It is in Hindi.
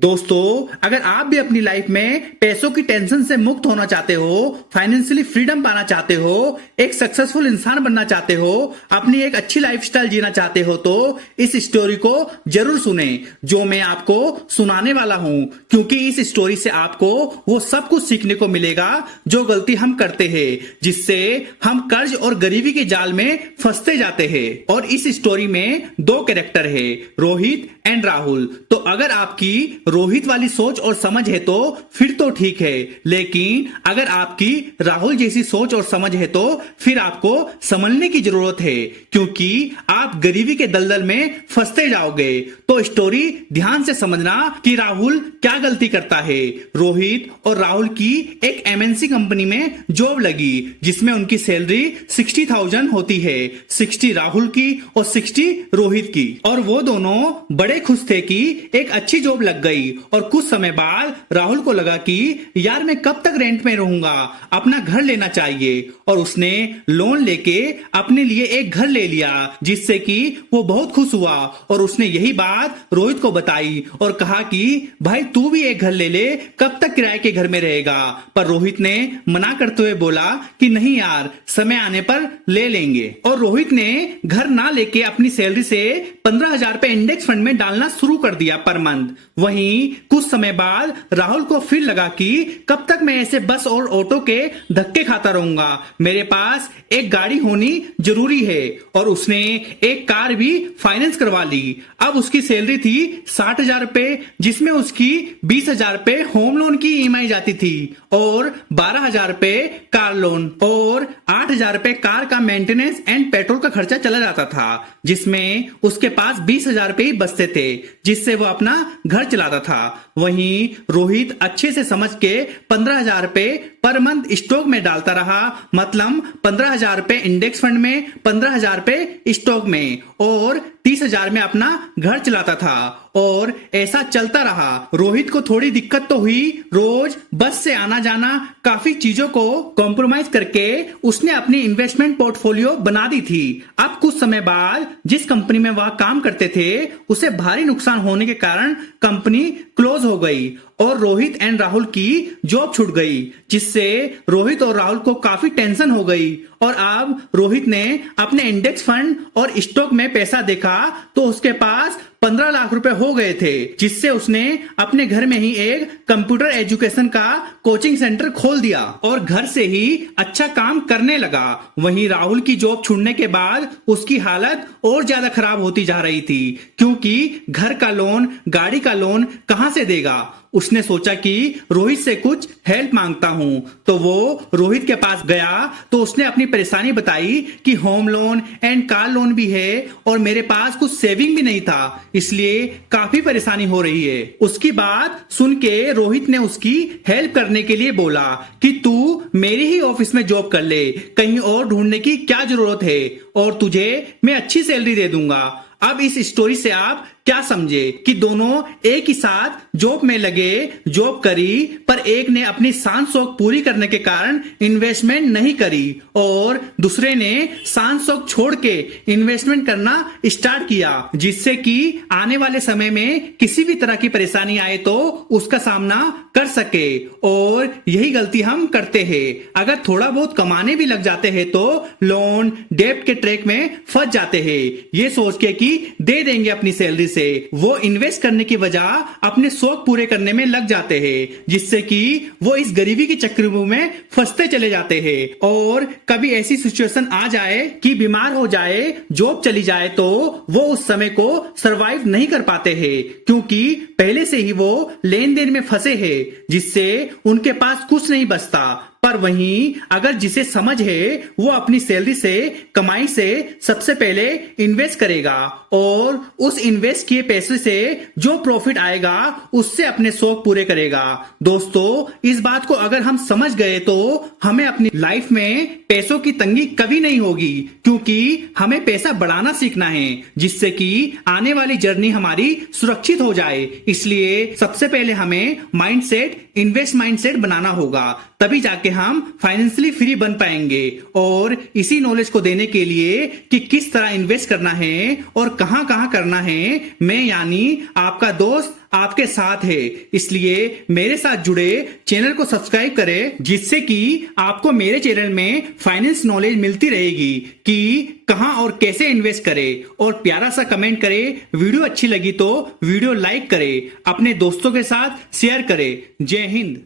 दोस्तों, अगर आप भी अपनी लाइफ में पैसों की टेंशन से मुक्त होना चाहते हो, फाइनेंशियली फ्रीडम पाना चाहते हो, एक सक्सेसफुल इंसान बनना चाहते हो, अपनी एक अच्छी लाइफस्टाइल जीना चाहते हो, तो इस स्टोरी को जरूर सुने जो मैं आपको सुनाने वाला हूं, क्योंकि इस स्टोरी से आपको वो सब कुछ सीखने को मिलेगा जो गलती हम करते हैं, जिससे हम कर्ज और गरीबी के जाल में फंसते जाते हैं। और इस स्टोरी में दो कैरेक्टर है, रोहित एंड राहुल। तो अगर आपकी रोहित वाली सोच और समझ है तो फिर तो ठीक है, लेकिन अगर आपकी राहुल जैसी सोच और समझ है तो फिर आपको समझने की जरूरत है, क्योंकि आप गरीबी के दलदल में फंसते जाओगे। तो स्टोरी ध्यान से समझना कि राहुल क्या गलती करता है। रोहित और राहुल की एक एमएनसी कंपनी में जॉब लगी, जिसमें उनकी सैलरी 60,000 होती है, 60 राहुल की और 60 रोहित की। और वो दोनों बड़े खुश थे कि एक अच्छी जॉब लग गई। और कुछ समय बाद राहुल को लगा कि यार मैं कब तक रेंट में रहूंगा, अपना घर लेना चाहिए। और उसने लोन लेके अपने लिए एक घर ले लिया, जिससे कि वो बहुत खुश हुआ। और उसने यही बात रोहित को बताई और कहा कि भाई तू भी एक घर ले ले, कब तक किराए के घर में रहेगा। पर रोहित ने मना करते हुए बोला कि नहीं यार, समय आने पर ले लेंगे। और रोहित ने घर ना लेके अपनी सैलरी से 15,000 रुपए इंडेक्स फंड में डालना शुरू कर दिया पर मंथ। वहीं कुछ समय बाद राहुल को फिर लगा कि कब तक मैं ऐसे बस और ऑटो के धक्के खाता रहूंगा, मेरे पास एक गाड़ी होनी जरूरी है। और उसने एक कार भी फाइनेंस करवा ली। अब उसकी सैलरी थी 60,000 रुपए, जिसमें उसकी 20,000 रुपए होम लोन की ईएमआई जाती थी और 12,000 रुपए कार लोन और 8,000 रुपए कार का मेंटेनेंस एंड पेट्रोल का खर्चा चला जाता था, जिसमें उसके पास 20,000 रुपए ही बचते थे, जिससे वो अपना घर चलाता था। वहीं रोहित अच्छे से समझ के 15,000 रुपए पर मंथ स्टॉक में डालता रहा, मतलब 15,000 रुपए इंडेक्स फंड में, 15,000 रुपए स्टॉक में और 30,000 में अपना घर चलाता था। और ऐसा चलता रहा। रोहित को थोड़ी दिक्कत तो हुई, रोज बस से आना जाना, काफी चीजों को कॉम्प्रोमाइज करके उसने अपनी इन्वेस्टमेंट पोर्टफोलियो बना दी थी। अब कुछ समय बाद जिस कंपनी में वह काम करते थे उसे भारी नुकसान होने के कारण कंपनी क्लोज हो गई और रोहित एंड राहुल की जॉब छूट गई, जिससे रोहित और राहुल को काफी टेंशन हो गई। और अब रोहित ने अपने इंडेक्स फंड और स्टॉक में पैसा देखा तो उसके पास 15 लाख रुपए हो गए थे, जिससे उसने अपने घर में ही एक कंप्यूटर एजुकेशन का कोचिंग सेंटर खोल दिया और घर से ही अच्छा काम करने लगा। वहीं राहुल की जॉब छूटने के बाद उसकी हालत और ज्यादा खराब होती जा रही थी, क्योंकि घर का लोन, गाड़ी का लोन कहां से देगा। उसने सोचा कि रोहित से कुछ हेल्प मांगता हूं, तो वो रोहित के पास गया तो उसने अपनी परेशानी बताई कि home loan and car loan भी है और मेरे पास कुछ सेविंग भी नहीं था, इसलिए काफी परेशानी हो रही है। उसकी बात सुन के रोहित ने उसकी हेल्प करने के लिए बोला कि तू मेरे ही ऑफिस में जॉब कर ले, कहीं और ढूंढने की क्या जरूरत है, और तुझे मैं अच्छी सैलरी दे दूंगा। अब इस स्टोरी से आप क्या समझे कि दोनों एक ही साथ जॉब में लगे, जॉब करी, पर एक ने अपनी शान शौक पूरी करने के कारण इन्वेस्टमेंट नहीं करी और दूसरे ने शान शौक छोड़ के इन्वेस्टमेंट करना स्टार्ट किया, जिससे कि आने वाले समय में किसी भी तरह की परेशानी आए तो उसका सामना कर सके। और यही गलती हम करते हैं, अगर थोड़ा बहुत कमाने भी लग जाते हैं तो लोन डेब्ट के ट्रैक में फंस जाते हैं, ये सोच के कि दे देंगे अपनी सैलरी से। वो इन्वेस्ट करने की वजह अपने शौक पूरे करने में लग जाते हैं, जिससे कि वो इस गरीबी के चक्रव्यूह में फंसते चले जाते हैं। और कभी ऐसी सिचुएशन आ जाए कि बीमार हो जाए, जॉब चली जाए, तो वो उस समय को सरवाइव नहीं कर पाते हैं, क्योंकि पहले से ही वो लेन देन में फंसे हैं, जिससे उनके पास कुछ नहीं बचता। पर वहीं अगर जिसे समझ है वो अपनी सैलरी से, कमाई से सबसे पहले इन्वेस्ट करेगा और उस इन्वेस्ट किए पैसे से जो प्रॉफिट आएगा उससे अपने शौक पूरे करेगा। दोस्तों, इस बात को अगर हम समझ गए तो हमें अपनी लाइफ में पैसों की तंगी कभी नहीं होगी, क्योंकि हमें पैसा बढ़ाना सीखना है, जिससे कि आने वाली जर्नी हमारी सुरक्षित हो जाए। इसलिए सबसे पहले हमें माइंडसेट, इन्वेस्ट माइंडसेट बनाना होगा, तभी जाके करके हम फाइनेंशियली फ्री बन पाएंगे। और इसी नॉलेज को देने के लिए कि किस तरह इन्वेस्ट करना है और कहां कहां करना है, मैं यानी आपका दोस्त आपके साथ है। इसलिए मेरे साथ जुड़े चैनल को सब्सक्राइब करें, जिससे कि आपको मेरे चैनल में फाइनेंस नॉलेज मिलती रहेगी कि कहां और कैसे इन्वेस्ट करें। और प्यारा सा कमेंट करें, वीडियो अच्छी लगी तो वीडियो लाइक करें, अपने दोस्तों के साथ शेयर करें। जय हिंद।